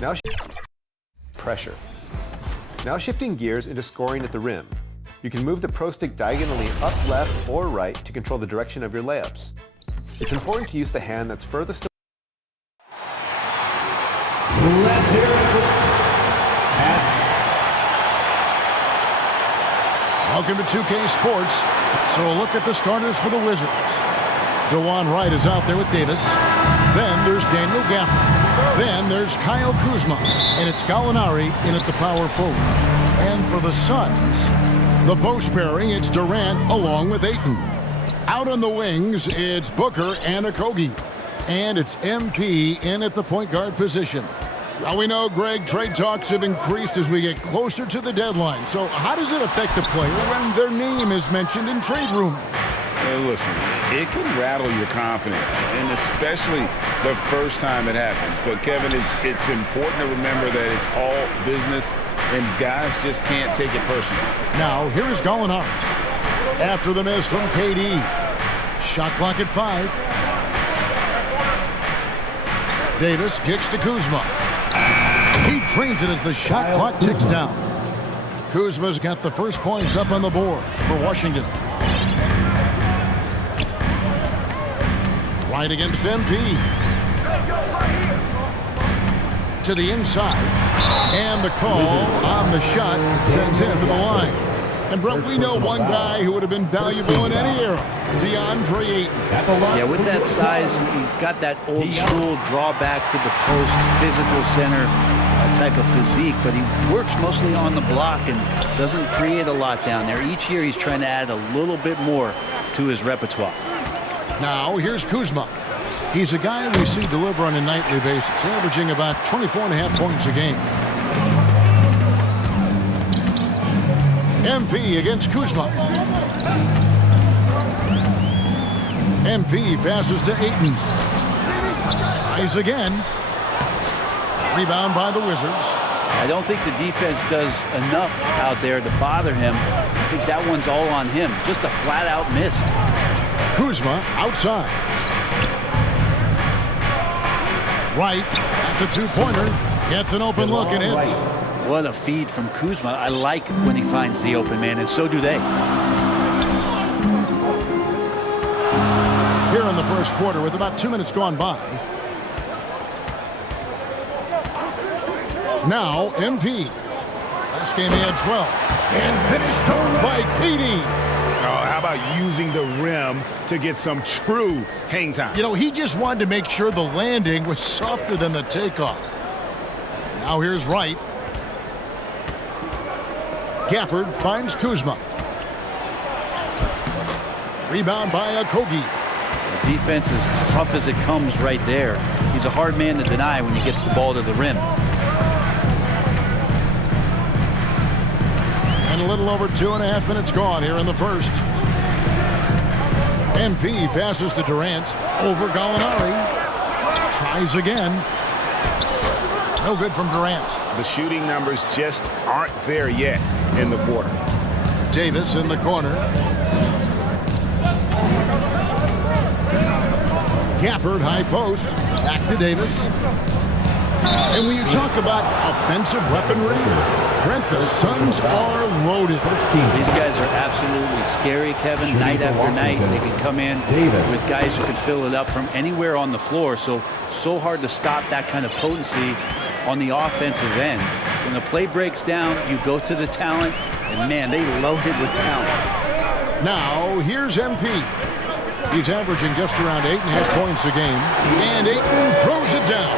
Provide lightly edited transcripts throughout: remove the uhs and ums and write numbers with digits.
Now pressure. Now shifting gears into scoring at the rim. You can move the pro stick diagonally up, left, or right to control the direction of your layups. It's important to use the hand that's furthest away. Let's hear it. Welcome to 2K Sports. So a look at the starters for the Wizards. DeJuan Wright is out there with Davis. Then there's Daniel Gafford. Then there's Kyle Kuzma. And it's Gallinari in at the power forward. And for the Suns, the post pairing, it's Durant along with Ayton. Out on the wings, it's Booker and Okogie. And it's MP in at the point guard position. Well, we know, Greg, trade talks have increased as we get closer to the deadline. So how does it affect the player when their name is mentioned in trade rumors? Listen, it can rattle your confidence, and especially the first time it happens. But, Kevin, it's important to remember that it's all business, and guys just can't take it personally. Now, here is Gallinari. After the miss from KD. Shot clock at 5. Davis kicks to Kuzma. He trains it as the shot clock ticks down. Kuzma's got the first points up on the board for Washington. Right against MP. To the inside. And the call on the shot sends him to the line. And, Brett, we know one guy who would have been valuable in any era. DeAndre Ayton. Yeah, with that size, he got that old school drawback to the post, physical center type of physique, but he works mostly on the block and doesn't create a lot down there. Each year he's trying to add a little bit more to his repertoire. Now here's Kuzma. He's a guy we see deliver on a nightly basis, averaging about 24.5 points a game. MP against Kuzma. MP passes to Ayton. Tries again. Rebound by the Wizards. I don't think the defense does enough out there to bother him. I think that one's all on him. Just a flat-out miss. Kuzma outside. Right. That's a two-pointer. Gets an open look and hits. What a feed from Kuzma. I like when he finds the open man, and so do they. Here in the first quarter with about 2 minutes gone by. Now MP. This game he had 12. And finished home by KD. Oh, how about using the rim to get some true hang time? You know, he just wanted to make sure the landing was softer than the takeoff. Now here's Wright. Gafford finds Kuzma. Rebound by Okogie. The defense is tough as it comes right there. He's a hard man to deny when he gets the ball to the rim. And a little over 2.5 minutes gone here in the first. MP passes to Durant. Over Gallinari. Tries again. No good from Durant. The shooting numbers just aren't there yet in the quarter. Davis in the corner. Gafford, high post. Back to Davis. And when you talk about offensive weaponry, Brent, the Suns are loaded. These guys are absolutely scary, Kevin. Night after night, they can come in with guys who can fill it up from anywhere on the floor. So hard to stop that kind of potency on the offensive end. When the play breaks down, you go to the talent, and, man, they loaded with talent. Now, here's MP. He's averaging just around 8.5 points a game. And Ayton throws it down.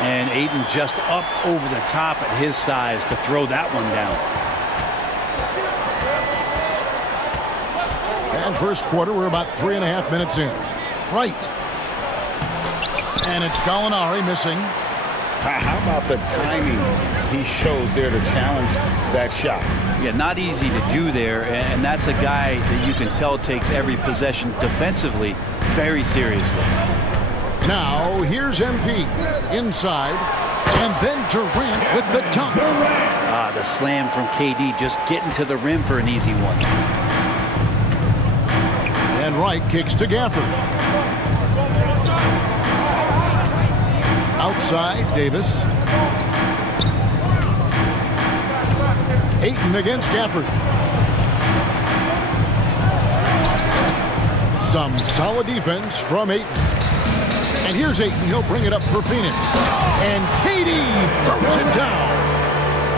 And Ayton just up over the top at his size to throw that one down. And first quarter, we're about 3.5 minutes in. Right. And it's Gallinari missing. How about the timing he shows there to challenge that shot? Yeah, not easy to do there, and that's a guy that you can tell takes every possession defensively very seriously. Now, here's MP. Inside, and then Durant with the dunk. The slam from KD, just getting to the rim for an easy one. And Wright kicks to Gafford. Outside, Davis. Ayton against Gafford. Some solid defense from Ayton. And here's Ayton. He'll bring it up for Phoenix. And KD throws it down.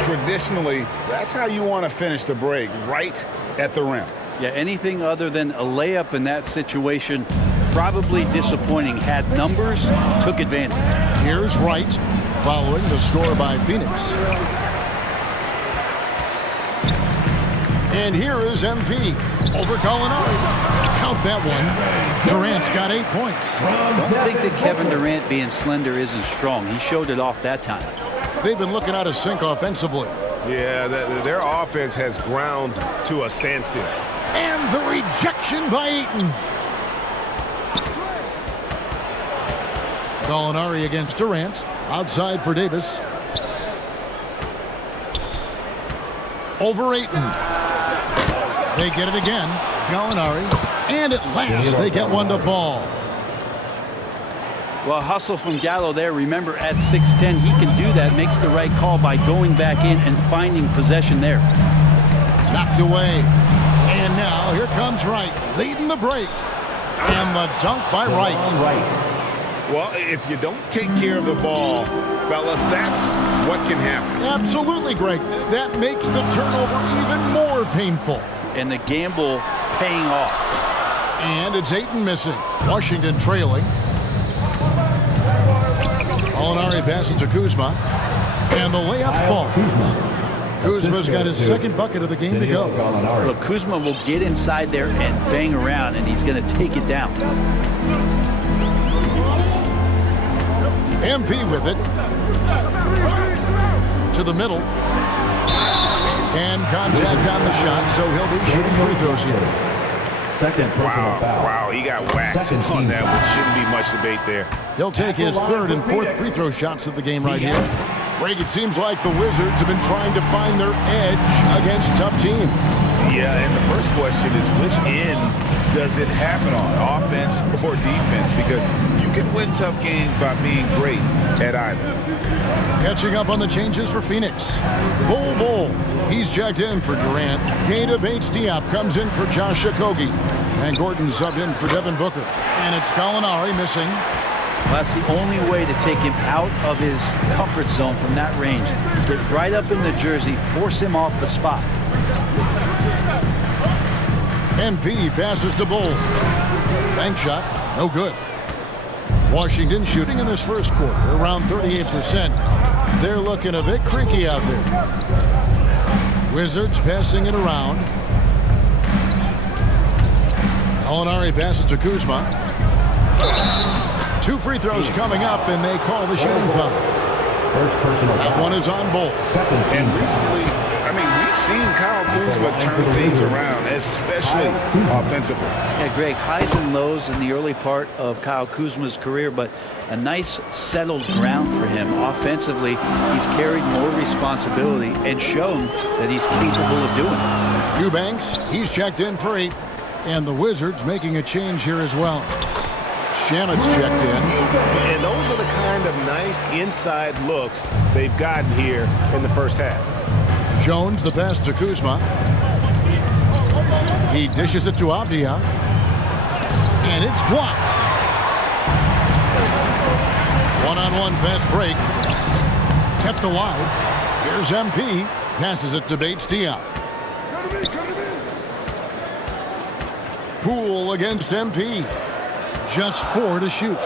Traditionally, that's how you want to finish the break, right at the rim. Yeah, anything other than a layup in that situation, probably disappointing. Had numbers, took advantage. Here's Wright following the score by Phoenix. And here is MP over Gallinari. Count that one. Durant's got 8 points. I don't think that Kevin Durant being slender isn't strong. He showed it off that time. They've been looking out of sync offensively. Yeah, their offense has ground to a standstill. And the rejection by Ayton. Gallinari against Durant. Outside for Davis. Over Ayton. They get it again. Gallinari. And at last, they get one to fall. Well, hustle from Gallo there. Remember, at 6'10", he can do that. Makes the right call by going back in and finding possession there. Knocked away. And now, here comes Wright, leading the break. And the dunk by Wright. Well, if you don't take care of the ball, fellas, that's what can happen. Absolutely, Greg. That makes the turnover even more painful. And the gamble paying off. And it's Ayton missing. Washington trailing. Gallinari passes to Kuzma. And the layup falls. Kuzma's got his second bucket of the game to go. Look, Kuzma will get inside there and bang around, and he's going to take it down. MP with it. To the middle. And contact on the shot, so he'll be shooting free throws here. Wow, he got whacked on that one. Shouldn't be much debate there. He'll take his third and fourth free throw shots of the game right here. Greg, it seems like the Wizards have been trying to find their edge against tough teams. Yeah, and the first question is, which end does it happen on, offense or defense? Because you can win tough games by being great at either. Catching up on the changes for Phoenix. Bull. He's checked in for Durant. Keita Bates-Diop comes in for Josh Okogie. And Gordon subbed in for Devin Booker. And it's Gallinari missing. Well, that's the only way to take him out of his comfort zone from that range. Get right up in the jersey, force him off the spot. MP passes to Bull. Bank shot, no good. Washington shooting in this first quarter, around 38%. They're looking a bit creaky out there. Wizards passing it around. Gallinari passes to Kuzma. 2 free throws coming up, and they call the shooting foul. That one is on Bull. And recently, we've seen Kyle Kuzma turn things around, especially offensively. Yeah, Greg, highs and lows in the early part of Kyle Kuzma's career, but a nice settled ground for him. Offensively, he's carried more responsibility and shown that he's capable of doing it. Eubanks, he's checked in for 8. And the Wizards making a change here as well. Shamet's checked in. And those are the kind of nice inside looks they've gotten here in the first half. Jones, the pass to Kuzma. He dishes it to Avdia. And it's blocked. One-on-one fast break. Kept alive. Here's MP. Passes it to Bates-Diop. Poole against MP. Just 4 to shoot.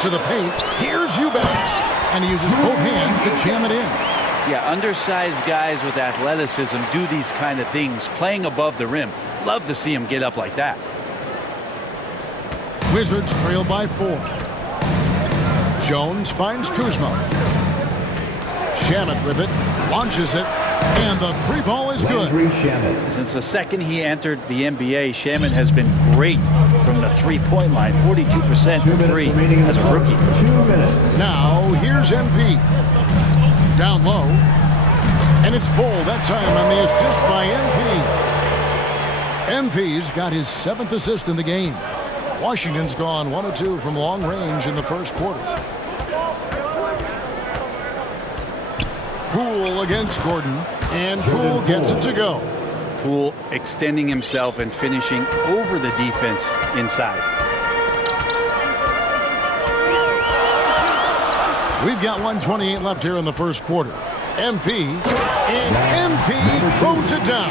To the paint. Here's Eubanks. And he uses both hands to jam it in. Yeah, undersized guys with athleticism do these kind of things, playing above the rim. Love to see him get up like that. Wizards trail by 4. Jones finds Kuzma. Shamet with it. Launches it. And the 3-ball is good. Since the second he entered the NBA, Shamet has been great from the three-point line. 42% from 3 as a rookie. 2 minutes. Now, here's MP. Down low. And it's Bull that time on the assist by MP. MP's got his 7th assist in the game. Washington's gone 1 of 2 from long range in the first quarter. Poole against Gordon, and Poole gets it to go. Poole extending himself and finishing over the defense inside. We've got 1:28 left here in the first quarter. MP, and MP throws it down.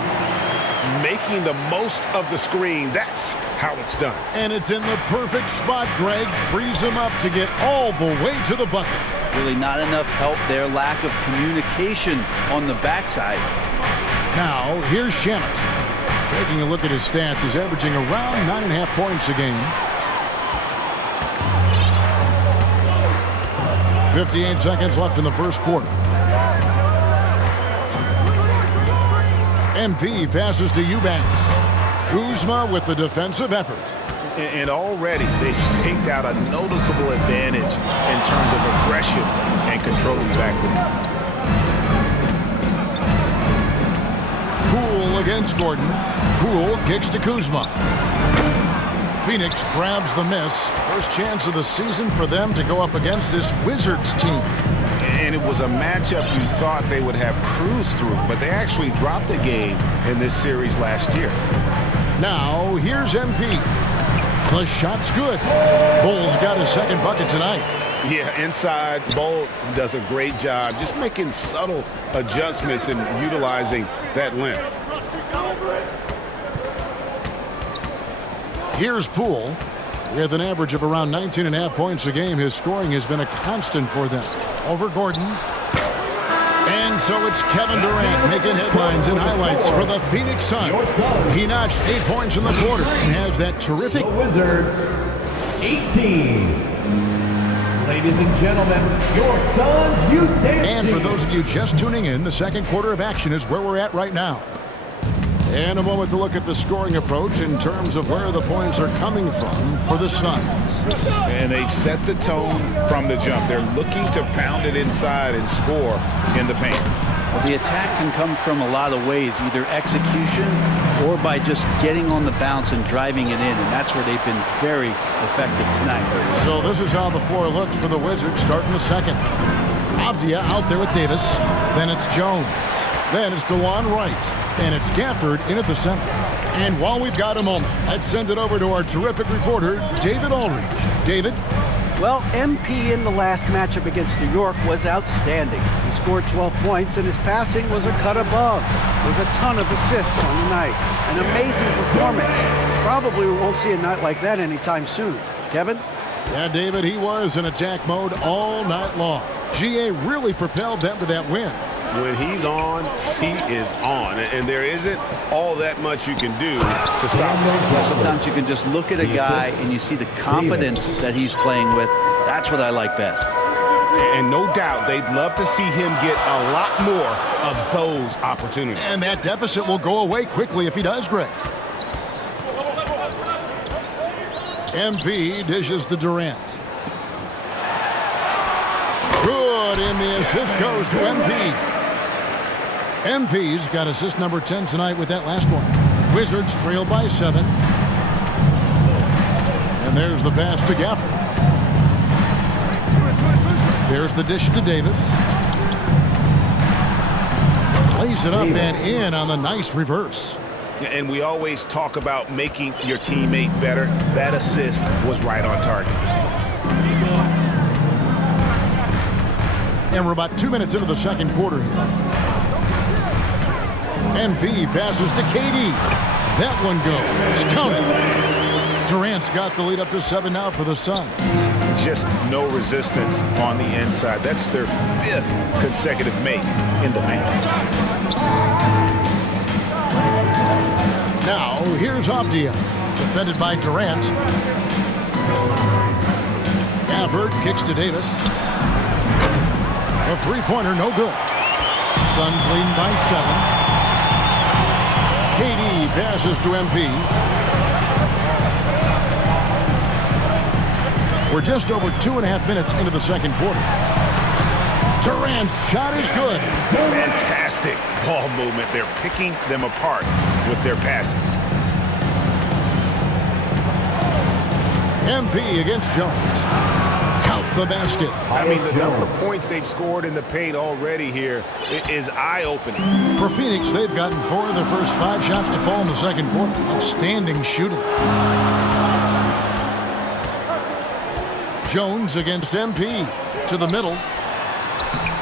Making the most of the screen. That's how it's done. And it's in the perfect spot. Greg frees him up to get all the way to the bucket. Really not enough help there. Lack of communication on the backside. Now, here's Shamet. Taking a look at his stats, he's averaging around 9.5 points a game. 58 seconds left in the first quarter. MP passes to Eubanks. Kuzma with the defensive effort. And already they've staked out a noticeable advantage in terms of aggression and controlling the backcourt. Poole against Gordon. Poole kicks to Kuzma. Phoenix grabs the miss. First chance of the season for them to go up against this Wizards team. And it was a matchup you thought they would have cruised through, but they actually dropped a game in this series last year. Now, here's MP. The shot's good. Bull's got his second bucket tonight. Yeah, inside, Bull does a great job just making subtle adjustments and utilizing that length. Here's Poole. With an average of around 19.5 points a game, his scoring has been a constant for them. Over Gordon. And so it's Kevin Durant making headlines and highlights for the Phoenix Suns. He notched 8 points in the quarter and has that terrific... The Wizards, 18. Ladies and gentlemen, your Suns youth dancing. And for those of you just tuning in, the second quarter of action is where we're at right now. And a moment to look at the scoring approach in terms of where the points are coming from for the Suns. And they've set the tone from the jump. They're looking to pound it inside and score in the paint. The attack can come from a lot of ways, either execution or by just getting on the bounce and driving it in, and that's where they've been very effective tonight. So this is how the floor looks for the Wizards starting the second. Avdia out there with Davis. Then it's Jones. Then it's DeJuan Wright. And it's Gafford in at the center. And while we've got a moment, let's send it over to our terrific reporter, David Aldridge. David? Well, MP in the last matchup against New York was outstanding. He scored 12 points, and his passing was a cut above, with a ton of assists on the night. An amazing performance. Probably we won't see a night like that anytime soon. Kevin? Yeah, David, he was in attack mode all night long. GA really propelled them to that win. When he's on, he is on. And there isn't all that much you can do to stop him. Well, sometimes you can just look at a guy and you see the confidence that he's playing with. That's what I like best. And no doubt they'd love to see him get a lot more of those opportunities. And that deficit will go away quickly if he does, Greg. MP dishes to Durant. Good, and the assist goes to MP. MP's got assist number 10 tonight with that last one. Wizards trail by 7. And there's the pass to Gafford. There's the dish to Davis. Plays it up and in on the nice reverse. And we always talk about making your teammate better. That assist was right on target. And we're about 2 minutes into the second quarter here. MP passes to KD. That one goes. Count it. Durant's got the lead up to 7 now for the Suns. Just no resistance on the inside. That's their 5th consecutive make in the paint. Now, here's Avdia. Defended by Durant. Gafford kicks to Davis. A three-pointer, no good. Suns leading by 7. KD passes to MP. We're just over 2.5 minutes into the second quarter. Durant's shot is good. Fantastic ball movement. They're picking them apart with their passing. MP against Jones. Count the basket. I mean, the number of points they've scored in the paint already here is eye-opening. For Phoenix, they've gotten 4 of their first 5 shots to fall in the second quarter. Outstanding shooting. Jones against MP. To the middle.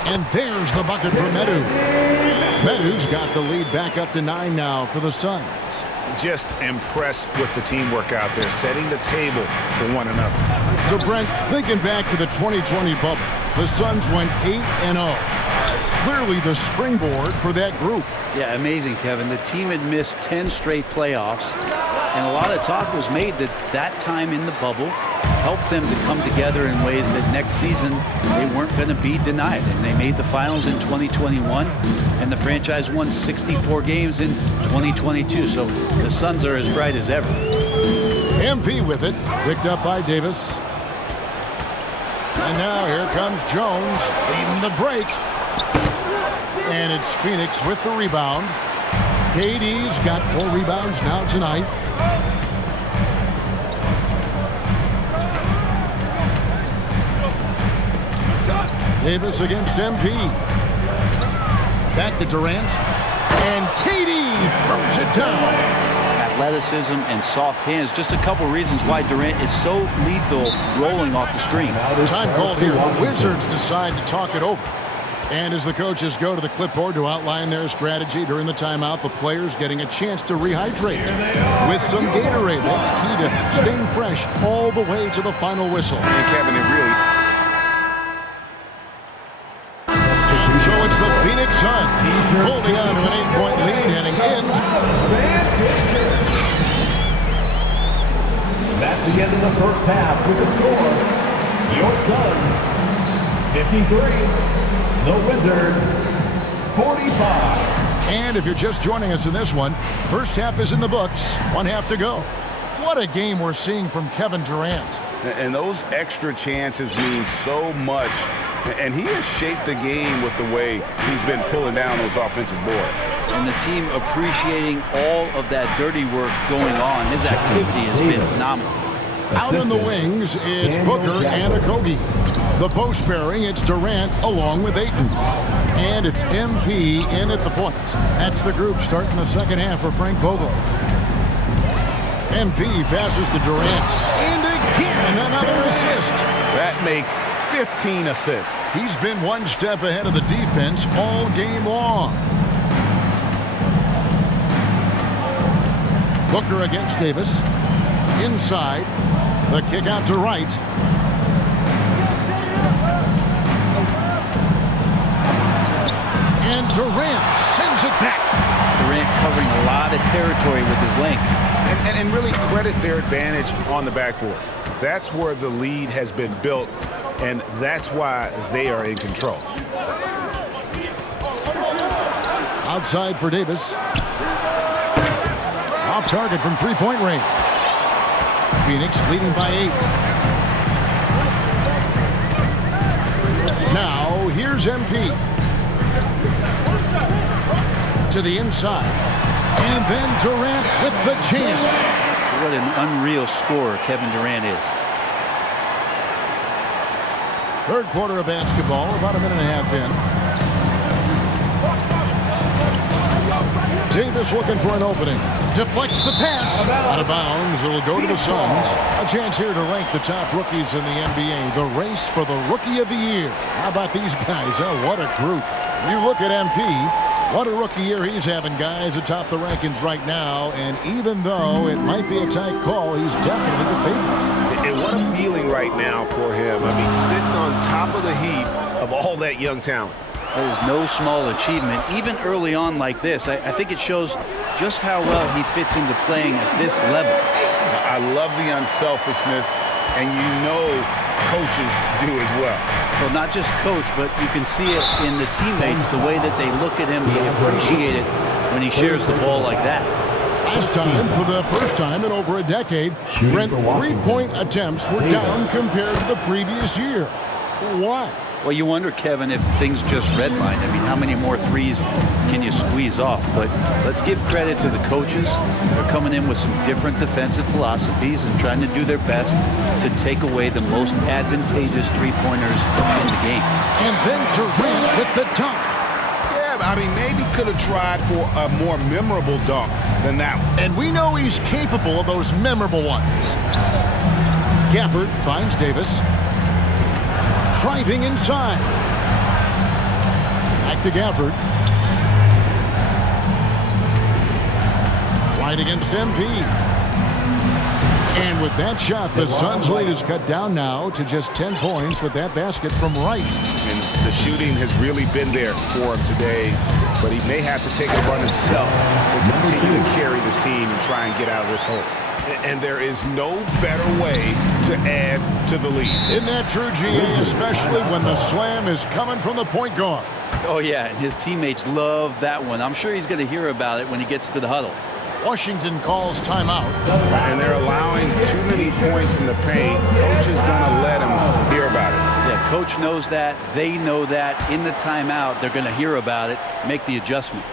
And there's the bucket for Medu. Medu's got the lead back up to 9 now for the Suns. Just impressed with the teamwork out there, setting the table for one another. So, Brent, thinking back to the 2020 bubble, the Suns went 8-0. Clearly the springboard for that group. Yeah, amazing, Kevin. The team had missed 10 straight playoffs, and a lot of talk was made that time in the bubble helped them to come together in ways that next season they weren't going to be denied. And they made the finals in 2021, and the franchise won 64 games in 2022. So the Suns are as bright as ever. MP with it, picked up by Davis. And now here comes Jones leading the break. And it's Phoenix with the rebound. KD's got 4 rebounds now tonight. Davis against MP. Back to Durant. And KD throws it down. Athleticism and soft hands, just a couple reasons why Durant is so lethal rolling off the screen. Time called here. The Wizards decide to talk it over. And as the coaches go to the clipboard to outline their strategy during the timeout, the players getting a chance to rehydrate with some Gatorade. That's key to staying fresh all the way to the final whistle. And Kevin, it really... So it's the Phoenix Suns holding on to an 8-point lead heading in. That's the end of the first half with the score. Your Suns, 53. The Wizards, 45. And if you're just joining us in this one, first half is in the books. 1 half to go. What a game we're seeing from Kevin Durant. And those extra chances mean so much. And he has shaped the game with the way he's been pulling down those offensive boards. And the team appreciating all of that dirty work going on. His activity has been phenomenal. Out on the wings, it's Booker and Okogie. The post pairing, it's Durant along with Ayton. And it's MP in at the point. That's the group starting the second half for Frank Vogel. MP passes to Durant. And again, another assist. That makes 15 assists. He's been one step ahead of the defense all game long. Booker against Davis. Inside. The kick out to Wright. And Durant sends it back. Durant covering a lot of territory with his length. And really credit their advantage on the backboard. That's where the lead has been built, and that's why they are in control. Outside for Davis. Off target from three-point range. Phoenix leading by 8. Now, here's MP. To the inside. And then Durant with the jam. What an unreal scorer Kevin Durant is. Third quarter of basketball, about a minute and a half in. Davis looking for an opening. Deflects the pass. Out of bounds. It'll go to the Suns. A chance here to rank the top rookies in the NBA. The race for the Rookie of the Year. How about these guys? Oh, what a group. You look at MP. What a rookie year he's having, guys, atop the rankings right now. And even though it might be a tight call, he's definitely the favorite. And what a feeling right now for him. I mean, sitting on top of the heap of all that young talent. There is no small achievement, even early on like this. I think it shows just how well he fits into playing at this level. I love the unselfishness, and you know coaches do as well. Well, not just coach, but you can see it in the teammates, the way that they look at him, they appreciate it when he shares the ball like that. Last time, for the first time in over a decade, Brent, 3-point attempts were down compared to the previous year. Why? Well, you wonder, Kevin, if things just redlined. I mean, how many more threes can you squeeze off? But let's give credit to the coaches. They're coming in with some different defensive philosophies and trying to do their best to take away the most advantageous three-pointers in the game. And then Durant with the dunk. Yeah, I mean, maybe could have tried for a more memorable dunk than that one. And we know he's capable of those memorable ones. Gafford finds Davis. Driving inside. Back to Gafford. Right against MP. And with that shot, the Suns' lead is cut down now to just 10 points with that basket from Wright. And the shooting has really been there for him today, but he may have to take a run himself to continue to carry this team and try and get out of this hole. And there is no better way to add to the lead. Isn't that true, GA, especially when the slam is coming from the point guard? Oh, yeah, and his teammates love that one. I'm sure he's going to hear about it when he gets to the huddle. Washington calls timeout. And they're allowing too many points in the paint. Coach is going to let him hear about it. Yeah, coach knows that. They know that. In the timeout, they're going to hear about it, make the adjustment.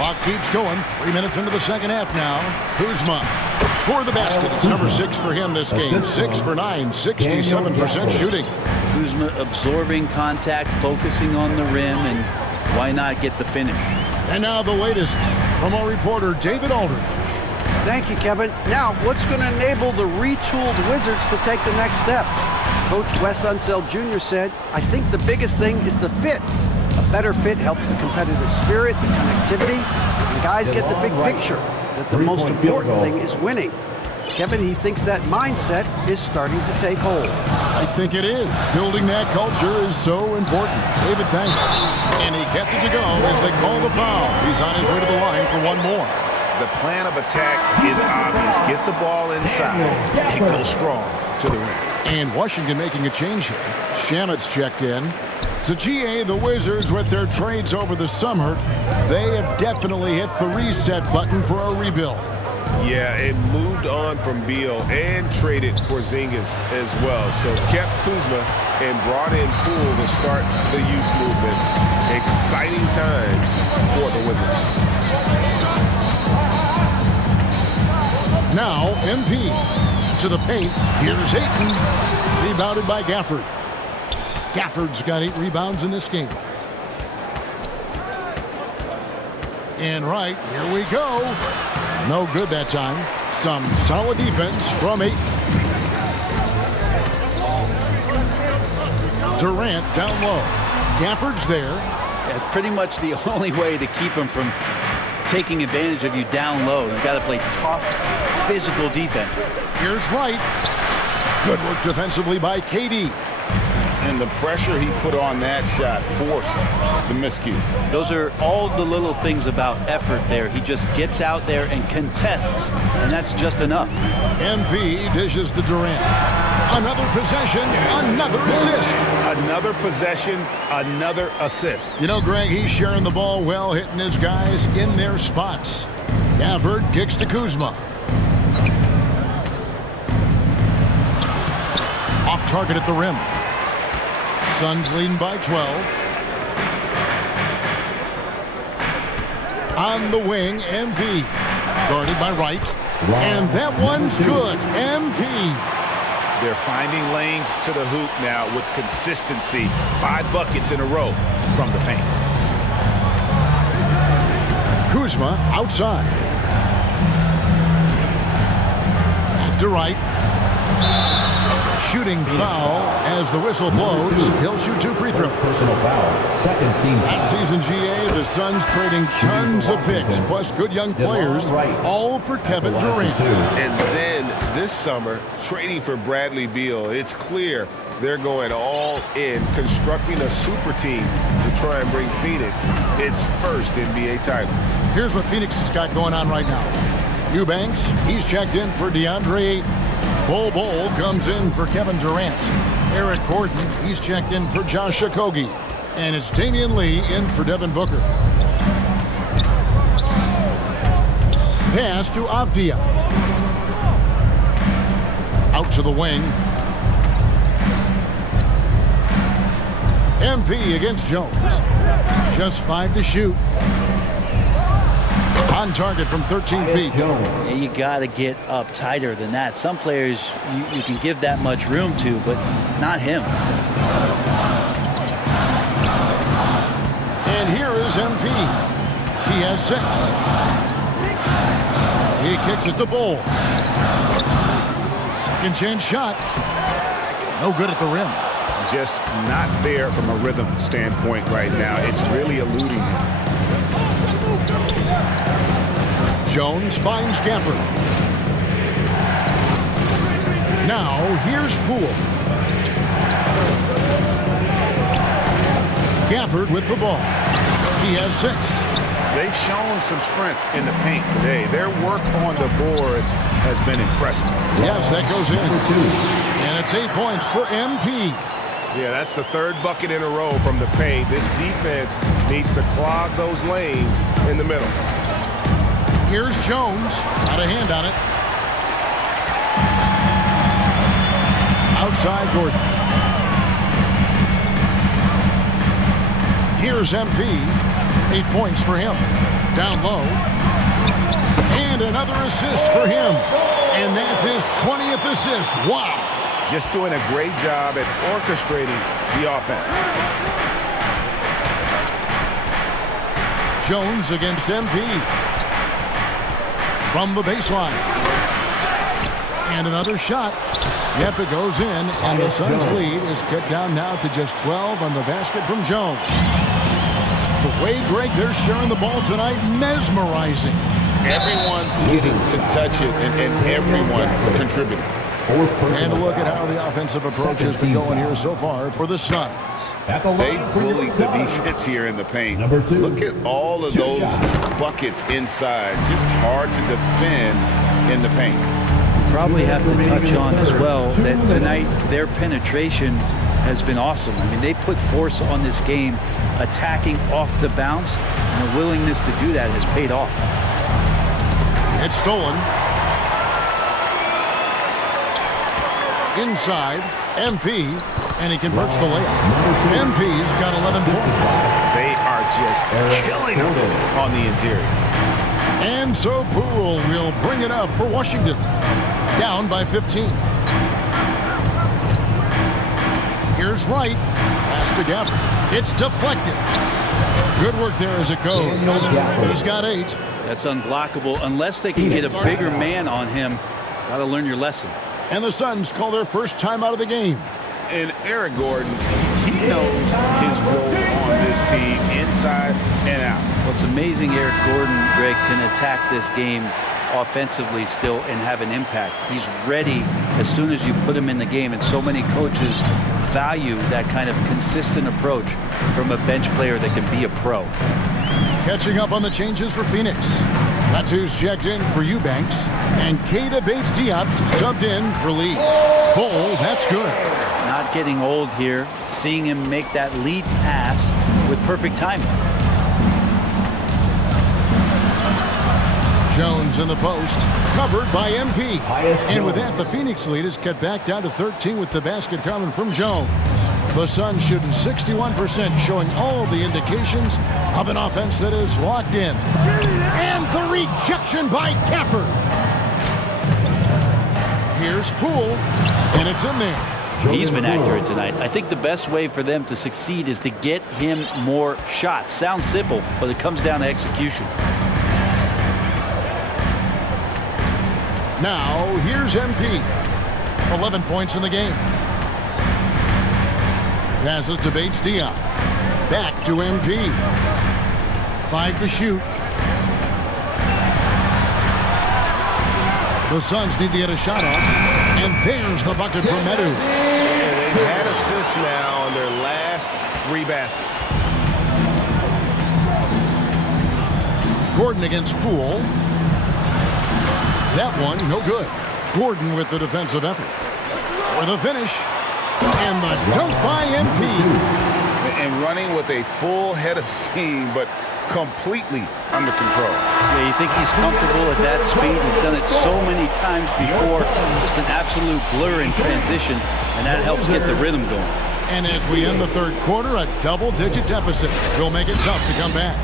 Clock keeps going. 3 minutes into the second half now. Kuzma scored the basket. It's number 6 for him this game. 6 for 9, 67% shooting. Kuzma absorbing contact, focusing on the rim, and why not get the finish? And now the latest from our reporter, David Aldridge. Thank you, Kevin. Now, what's going to enable the retooled Wizards to take the next step? Coach Wes Unseld Jr. said, I think the biggest thing is the fit. A better fit helps the competitive spirit, the connectivity, and guys get the big picture that the most important thing is winning. Kevin, he thinks that mindset is starting to take hold. I think it is. Building that culture is so important. David, thanks. And he gets it to go as they call the foul. He's on his way to the line for one more. The plan of attack is obvious. Get the ball inside and go strong to the rim. And Washington making a change here. Shamit's checked in. So GA, the Wizards, with their trades over the summer, they have definitely hit the reset button for a rebuild. Yeah, it moved on from Beal and traded Porzingis as well. So kept Kuzma and brought in Poole to start the youth movement. Exciting times for the Wizards. Now MP to the paint. Here's Ayton. Rebounded by Gafford. Gafford's got 8 rebounds in this game. And right, here we go. No good that time. Some solid defense from Ayton. Durant down low. Gafford's there. It's pretty much the only way to keep him from taking advantage of you down low. You've got to play tough, physical defense. Here's Wright. Good work defensively by KD. And the pressure he put on that shot forced the miscue. Those are all the little things about effort there. He just gets out there and contests, and that's just enough. MP dishes to Durant. Another possession, another assist. Another possession, another assist. You know, Greg, he's sharing the ball well, hitting his guys in their spots. Gafford kicks to Kuzma. Off target at the rim. Suns leading by 12. On the wing, MP. Guarded by Wright. And that one's good. MP. They're finding lanes to the hoop now with consistency. 5 buckets in a row from the paint. Kuzma outside. Back to Wright. Shooting foul as the whistle blows. He'll shoot 2 free throws. Personal foul. Second team. Last season, GA, the Suns trading tons of picks, plus good young players, all for Kevin Durant. And then this summer, trading for Bradley Beal. It's clear they're going all in, constructing a super team to try and bring Phoenix its first NBA title. Here's what Phoenix has got going on right now. Eubanks, he's checked in for DeAndre Ayton. Bol comes in for Kevin Durant. Eric Gordon, he's checked in for Josh Okogie. And it's Damian Lee in for Devin Booker. Pass to Avdia. Out to the wing. MP against Jones. Just 5 to shoot. On target from 13 feet. Yeah, you got to get up tighter than that. Some players you can give that much room to, but not him. And here is MP. He has 6. He kicks it to Bull. Second chance shot. No good at the rim. Just not there from a rhythm standpoint right now. It's really eluding him. Jones finds Gafford. Now here's Poole. Gafford with the ball. He has 6. They've shown some strength in the paint today. Their work on the boards has been impressive. Yes, that goes in. And it's 8 points for MP. Yeah, that's the 3rd bucket in a row from the paint. This defense needs to clog those lanes in the middle. Here's Jones. Got a hand on it. Outside Gordon. Here's MP. 8 points for him. Down low. And another assist for him. And that's his 20th assist. Wow. Just doing a great job at orchestrating the offense. Jones against MP. From the baseline. And another shot. Yep, it goes in. And the Suns' lead is cut down now to just 12 on the basket from Jones. The way, Greg, they're sharing the ball tonight, mesmerizing. Everyone's getting to touch it, and everyone contributing. And a look at how the offensive approach has been going here so far for the Suns. They bullied the defense here in the paint. Look at all of those buckets inside. Just hard to defend in the paint. Probably have to touch on as well that tonight their penetration has been awesome. I mean, they put force on this game, attacking off the bounce, and the willingness to do that has paid off. It's stolen. Inside, MP, and he converts the layup. MP's got 11 points. They are just killing them on the interior. And so Poole will bring it up for Washington. Down by 15. Here's Wright. Pass to Gafford. It's deflected. Good work there as it goes. He's got 8. That's unblockable unless they can get a bigger man on him. Got to learn your lesson. And the Suns call their first time out of the game. And Eric Gordon, he knows his role on this team inside and out. Well, it's amazing Eric Gordon, Greg, can attack this game offensively still and have an impact. He's ready as soon as you put him in the game, and so many coaches value that kind of consistent approach from a bench player that can be a pro. Catching up on the changes for Phoenix. That's who's checked in for Eubanks. And Keita Bates-Diop subbed in for Lee. Bull, that's good. Not getting old here. Seeing him make that lead pass with perfect timing. Jones in the post. Covered by MP. And with that, the Phoenix lead is cut back down to 13 with the basket coming from Jones. The Suns shooting 61%, showing all the indications of an offense that is locked in. And the rejection by Gafford. Here's Poole, and it's in there. He's been accurate tonight. I think the best way for them to succeed is to get him more shots. Sounds simple, but it comes down to execution. Now, here's MP. 11 points in the game. Passes to Bates-Diop. Back to MP. 5 to shoot. The Suns need to get a shot off. And there's the bucket from Medu. And they've had assists now on their last 3 baskets. Gordon against Poole. That one, no good. Gordon with the defensive effort. For the finish. And the dunk by MP. And running with a full head of steam, but completely under control. Yeah, you think he's comfortable at that speed. He's done it so many times before. Just an absolute blur in transition, and that helps get the rhythm going. And as we end the third quarter, a double-digit deficit will make it tough to come back.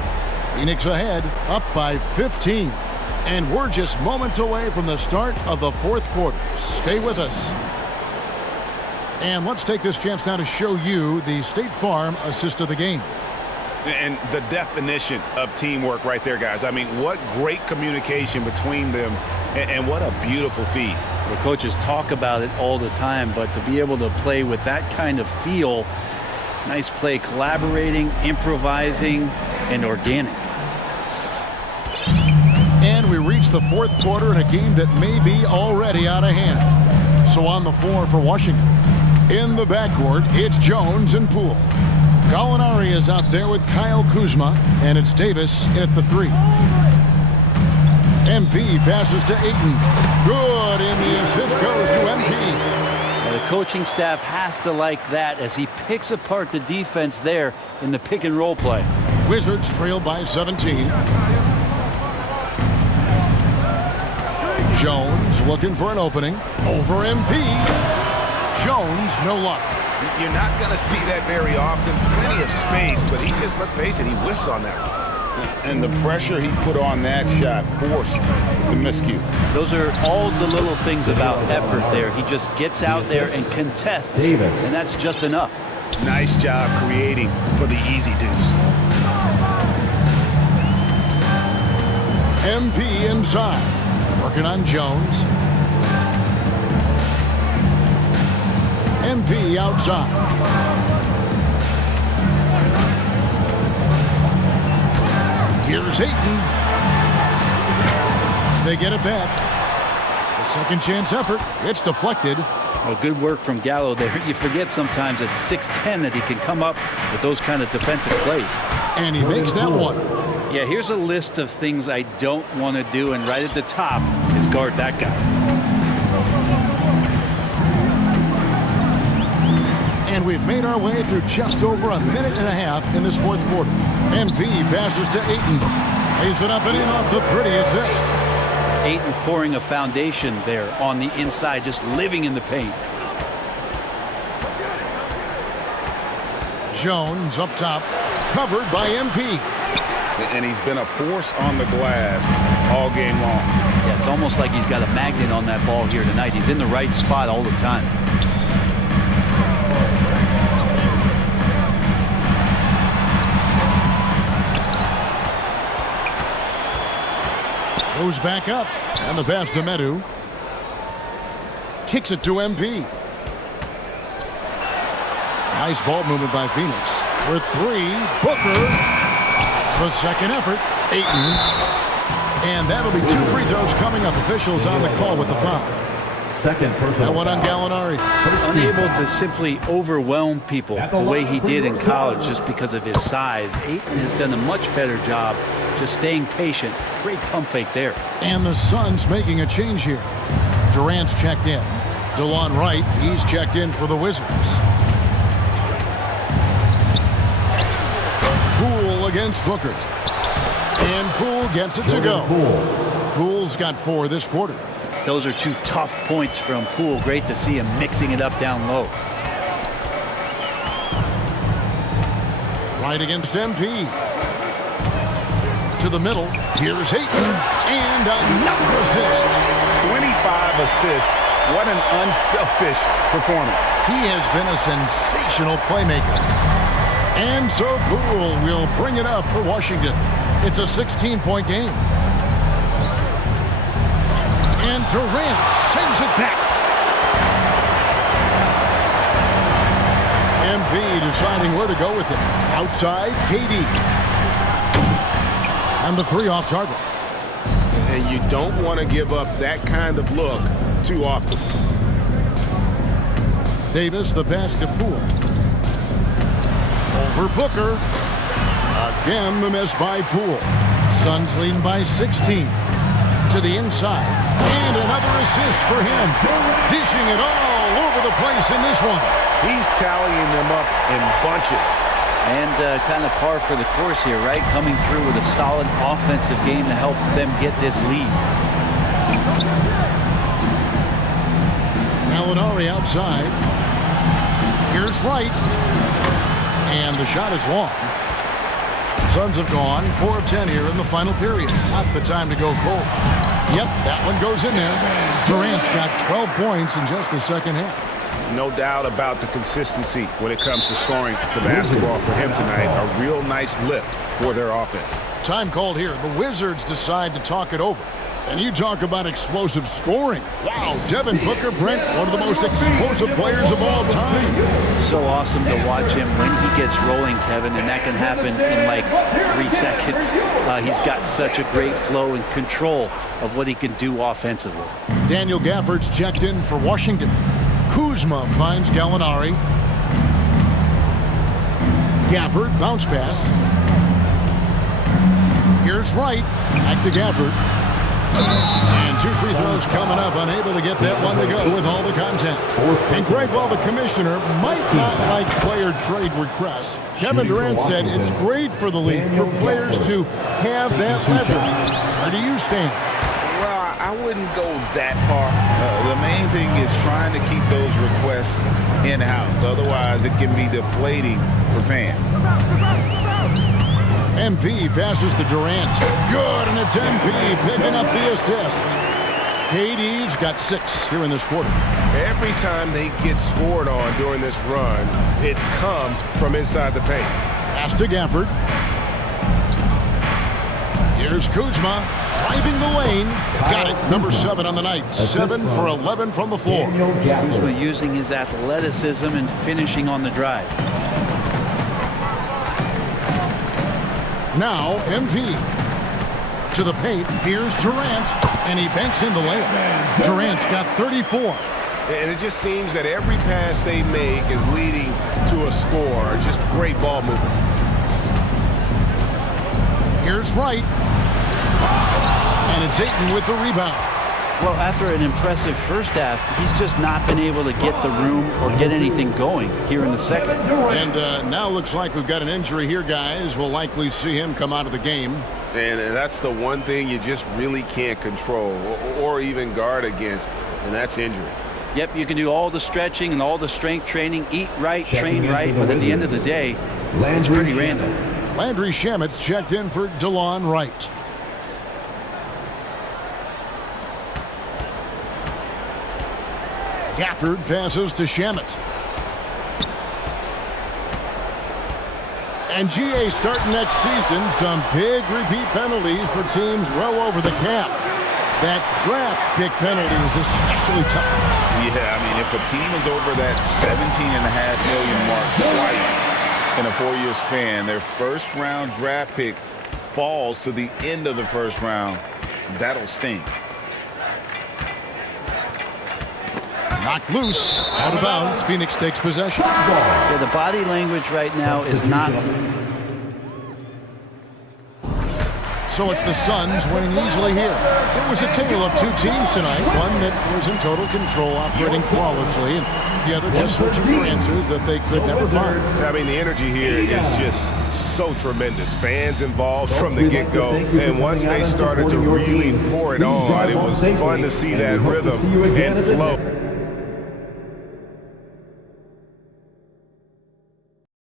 Phoenix ahead, up by 15. And we're just moments away from the start of the fourth quarter. Stay with us. And let's take this chance now to show you the State Farm assist of the game. And the definition of teamwork right there, guys. I mean, what great communication between them, and what a beautiful feed. The coaches talk about it all the time, but to be able to play with that kind of feel, nice play, collaborating, improvising, and organic. And we reach the fourth quarter in a game that may be already out of hand. So on the floor for Washington. In the backcourt, it's Jones and Poole. Gallinari is out there with Kyle Kuzma, and it's Davis at the three. MP passes to Ayton. Good, and the assist goes to MP. Now, the coaching staff has to like that as he picks apart the defense there in the pick and roll play. Wizards trail by 17. Jones looking for an opening. Over MP. Jones, no luck. You're not going to see that very often. Plenty of space, but he just, let's face it, he whiffs on that one. And the pressure he put on that shot forced the miscue. Those are all the little things about effort there. He just gets out there and contests, and that's just enough. Nice job creating for the easy deuce. MP inside. Working on Jones. MP outside. Here's Ayton. They get it back. The second chance effort. It's deflected. Well, good work from Gallo there. You forget sometimes at 6'10" that he can come up with those kind of defensive plays. And he makes that one. Yeah, here's a list of things I don't want to do, and right at the top is guard that guy. And we've made our way through just over a minute and a half in this fourth quarter. MP passes to Ayton. Lays it up and in off the pretty assist. Ayton pouring a foundation there on the inside, just living in the paint. Jones up top, covered by MP. And he's been a force on the glass all game long. Yeah, it's almost like he's got a magnet on that ball here tonight. He's in the right spot all the time. Goes back up, and the pass to Medu. Kicks it to MP. Nice ball movement by Phoenix. For three, Booker. The second effort, Ayton. And that'll be 2 free throws coming up. Officials on the call with the foul. Second personal That one on foul. Gallinari. Unable to simply overwhelm people the way he did in college just because of his size. Ayton has done a much better job just staying patient. Great pump fake there. And the Suns making a change here. Durant's checked in. DeLon Wright, he's checked in for the Wizards. Poole against Booker. And Poole gets it to go. Poole's got 4 this quarter. Those are 2 tough points from Poole. Great to see him mixing it up down low. Right against MP. To the middle. Here's Ayton. And another assist. 25 assists. What an unselfish performance. He has been a sensational playmaker. And so Poole will bring it up for Washington. It's a 16-point game. And Durant sends it back. MP deciding where to go with it. Outside, KD. And the 3 off target. And you don't want to give up that kind of look too often. Davis, the pass to Poole. Over Booker. Again, the miss by Poole. Suns leading by 16. To the inside. And another assist for him. Dishing it all over the place in this one. He's tallying them up in bunches. And kind of par for the course here, right? Coming through with a solid offensive game to help them get this lead. Gallinari outside. Here's Wright. And the shot is long. Suns have gone 4 of 10 here in the final period. Not the time to go cold. Yep, that one goes in there. Durant's got 12 points in just the second half. No doubt about the consistency when it comes to scoring the basketball for him tonight. A real nice lift for their offense. Time called here. The Wizards decide to talk it over. And you talk about explosive scoring. Wow, Devin Booker, Brent, one of the most explosive players of all time. So awesome to watch him when he gets rolling, Kevin, and that can happen in like 3 seconds. He's got such a great flow and control of what he can do offensively. Daniel Gafford's checked in for Washington. Kuzma finds Gallinari. Gafford, bounce pass. Here's Wright. Back to Gafford. And 2 free throws coming up, unable to get that one to go with all the content. And Greg, while the commissioner might not like player trade requests, Kevin Durant said it's great for the league for players to have that leverage. Where do you stand? Well, I wouldn't go that far. The main thing is trying to keep those requests in-house. Otherwise, it can be deflating for fans. MP passes to Durant. Good, and it's MP picking up the assist. KD's got 6 here in this quarter. Every time they get scored on during this run, it's come from inside the paint. Pass to Gafford. Here's Kuzma driving the lane. Got it. Number 7 on the night. 7 for 11 from the floor. Kuzma using his athleticism and finishing on the drive. Now MP to the paint. Here's Durant, and he banks in the layup. Durant's got 34. And it just seems that every pass they make is leading to a score. Just great ball movement. Here's Wright, and it's Ayton with the rebound. Well, after an impressive first half, he's just not been able to get the room or get anything going here in the second. And now looks like we've got an injury here, guys. We'll likely see him come out of the game. And that's the one thing you just really can't control or even guard against, and that's injury. Yep, you can do all the stretching and all the strength training, eat right, train right, but at the end of the day, it's pretty random. Landry Shamit's checked in for DeLon Wright. Gafford passes to Shamet. And GA starting next season, some big repeat penalties for teams well over the cap. That draft pick penalty is especially tough. Yeah, I mean, if a team is over that $17.5 million mark twice in a 4-year span, their first-round draft pick falls to the end of the first round, that'll sting. Knocked loose, out of bounds. Phoenix takes possession. Yeah, the body language right now is not. So it's the Suns winning easily here. It was a tale of 2 teams tonight. One that was in total control, operating flawlessly, and the other just searching for answers that they could never find. I mean, the energy here is just so tremendous. Fans involved from the get-go, and once they started to really pour it on, it was fun to see that rhythm and flow.